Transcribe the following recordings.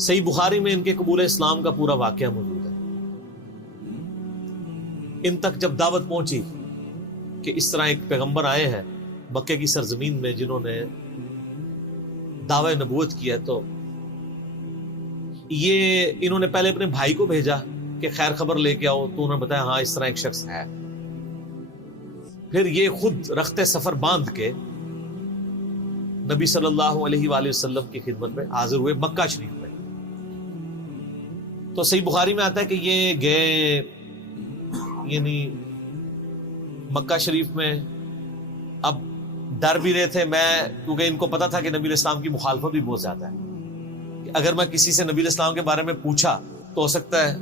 صحیح بخاری میں ان کے قبول اسلام کا پورا واقعہ موجود ہے. ان تک جب دعوت پہنچی کہ اس طرح ایک پیغمبر آئے ہیں مکے کی سرزمین میں جنہوں نے دعوی نبوت کیا، تو یہ انہوں نے پہلے اپنے بھائی کو بھیجا کہ خیر خبر لے کے آؤ، تو انہوں نے بتایا ہاں اس طرح ایک شخص ہے. پھر یہ خود رخت سفر باندھ کے نبی صلی اللہ علیہ وآلہ وسلم کی خدمت میں حاضر ہوئے مکہ شریف میں. تو صحیح بخاری میں آتا ہے کہ یہ گئے یعنی مکہ شریف میں. اب ڈر بھی رہے تھے، میں کیونکہ ان کو پتا تھا کہ نبی علیہ السلام کی مخالفت بھی بہت زیادہ ہے، کہ اگر میں کسی سے نبی علیہ السلام کے بارے میں پوچھا تو ہو سکتا ہے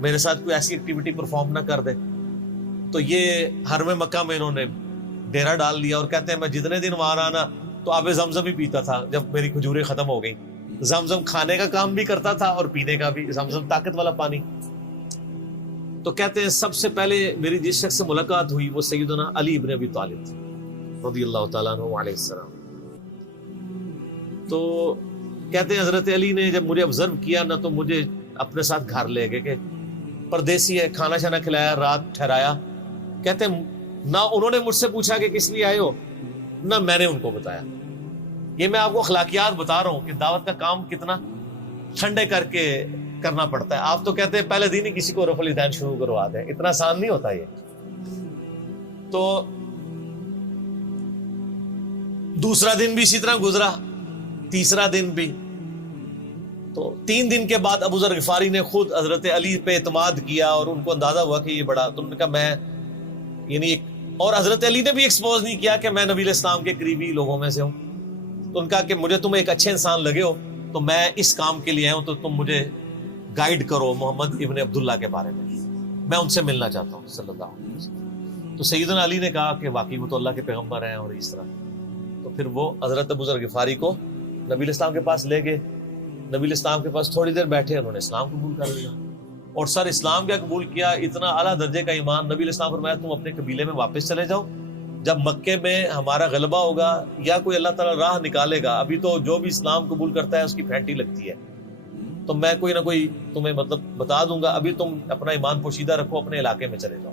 میرے ساتھ کوئی ایسی ایکٹیویٹی پرفارم نہ کر دے. تو یہ حرم مکہ میں انہوں نے ڈیرا ڈال لیا، اور کہتے ہیں میں جتنے دن وہاں رہا نا تو آب زمزم ہی پیتا تھا. جب میری کھجوریں ختم ہو گئی، زمزم کھانے کا کام بھی کرتا تھا اور پینے کا بھی، زمزم طاقت والا پانی. تو کہتے ہیں سب سے پہلے میری جس شخص سے ملاقات ہوئی وہ سیدنا علی ابن ابی طالب تھے رضی اللہ تعالیٰ عنہ علیہ السلام. تو کہتے ہیں حضرت علی نے جب مجھے آبزرو کیا نا تو مجھے اپنے ساتھ گھر لے گئے، کہ پردیسی ہے، کھانا شانا کھلایا، رات ٹھہرایا. کہتے ہیں نہ انہوں نے مجھ سے پوچھا کہ کس لیے آئے ہو، نہ میں نے ان کو بتایا. یہ میں آپ کو اخلاقیات بتا رہا ہوں کہ دعوت کا کام کتنا ٹھنڈے کر کے کرنا پڑتا ہے. آپ تو کہتے ہیں پہلے دن ہی کسی کو رفع الیدین شروع کروا دیں، اتنا آسان نہیں ہوتا یہ. تو دوسرا دن بھی اسی طرح گزرا، تیسرا دن بھی. تو 3 دن کے بعد ابو ذر غفاری نے خود حضرت علی پہ اعتماد کیا، اور ان کو اندازہ ہوا کہ یہ بڑا، تو انہوں نے کہا میں یعنی ایک، اور حضرت علی نے بھی ایکسپوز نہیں کیا کہ میں نبی علیہ السلام کے قریبی لوگوں میں سے ہوں. تو ان کا کہ مجھے تم ایک اچھے انسان لگے ہو تو میں اس کام کے لیے آیا ہوں، تو تم مجھے گائیڈ کرو محمد ابن عبداللہ کے بارے میں ان سے ملنا چاہتا ہوں صلی اللہ علیہ وسلم. تو سیدنا علی نے کہا کہ واقعی وہ تو اللہ کے پیغمبر ہیں، اور اس طرح. تو پھر وہ حضرت ابو ذر غفاری کو نبی علیہ السلام کے پاس لے گئے. نبی علیہ السلام کے پاس تھوڑی دیر بیٹھے، انہوں نے اسلام قبول کر لیا. اور سر اسلام کیا قبول کیا، اتنا اعلیٰ درجے کا ایمان. نبی علیہ السلام فرمایا تم اپنے قبیلے میں واپس چلے جاؤ، جب مکے میں ہمارا غلبہ ہوگا یا کوئی اللہ تعالیٰ راہ نکالے گا، ابھی تو جو بھی اسلام قبول کرتا ہے اس کی پھینٹی لگتی ہے، تو میں کوئی نہ کوئی تمہیں مطلب بتا دوں گا، ابھی تم اپنا ایمان پوشیدہ رکھو، اپنے علاقے میں چلے جاؤ.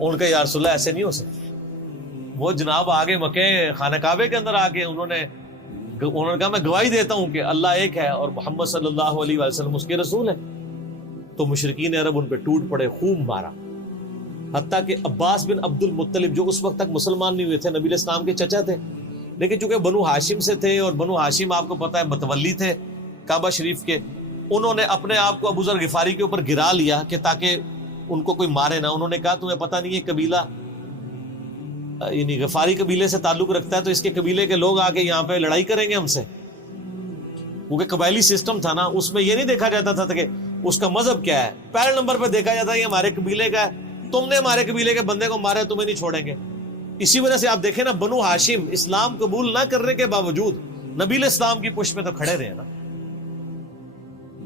ان کا یا رسول اللہ ایسے نہیں ہو سکتا. وہ جناب آگے مکے خانہ کعبے کے اندر آگے انہوں نے کہا میں گواہی دیتا ہوں کہ اللہ ایک ہے اور محمد صلی اللہ علیہ وسلم اس کے رسول ہے. تو مشرکین عرب ان پہ ٹوٹ پڑے، خوب مارا. حتیٰ کہ عباس بن عبد المطلب جو اس وقت تک مسلمان نہیں ہوئے تھے، نبی علیہ السلام کے چچا تھے، لیکن چونکہ بنو ہاشم سے تھے، اور بنو ہاشم آپ کو پتہ ہے متولی تھے کعبہ شریف کے، انہوں نے اپنے آپ کو ابو ذر غفاری کے اوپر گرا لیا کہ تاکہ ان کو کوئی مارے نہ. انہوں نے کہا تمہیں پتہ نہیں ہے قبیلہ یعنی غفاری قبیلے سے تعلق رکھتا ہے تو اس کے قبیلے کے لوگ آ کے یہاں پہ لڑائی کریں گے ہم سے. کیونکہ قبائلی سسٹم تھا نا، اس میں یہ نہیں دیکھا جاتا تھا کہ اس کا مذہب کیا ہے، پہلے نمبر پہ دیکھا جاتا ہے یہ ہمارے قبیلے کا ہے، تم نے ہمارے قبیلے کے بندے کو مارا، تمہیں نہیں چھوڑیں گے. اسی وجہ سے آپ دیکھیں نا بنو ہاشم اسلام قبول نہ کرنے کے باوجود نبی علیہ السلام کی پشت میں تو کھڑے رہے نا،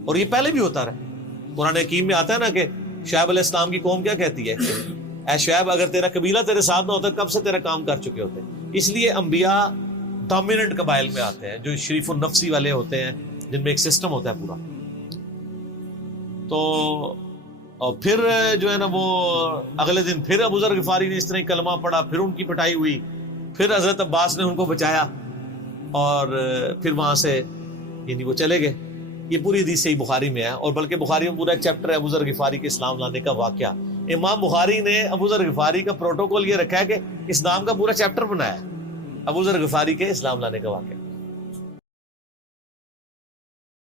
اور یہ پہلے بھی ہوتا رہا. قرآن حکیم میں آتا ہے نا کہ شعیب علیہ السلام کی قوم کیا کہتی ہے، اے شعیب اگر تیرا قبیلہ تیرے ساتھ نہ ہوتا کب سے تیرا کام کر چکے ہوتے. اس لیے انبیاء ڈومیننٹ قبائل میں آتے ہیں جو شریف النفسی والے ہوتے ہیں، جن میں ایک سسٹم ہوتا ہے پورا. تو اور پھر جو ہے نا وہ اگلے دن پھر ابو ذر غفاری نے اس طرح کلمہ پڑھا، پھر ان کی پٹائی ہوئی، پھر حضرت عباس نے ان کو بچایا، اور پھر وہاں سے یعنی وہ چلے گئے. یہ پوری حدیث صحیح بخاری میں ہے، اور بلکہ بخاری میں پورا ایک چیپٹر ہے ابو ذر غفاری کے اسلام لانے کا واقعہ. امام بخاری نے ابو ذر غفاری کا پروٹوکول یہ رکھا ہے کہ اسلام کا پورا چیپٹر بنایا ہے ابو ذر غفاری کے اسلام لانے کا واقعہ.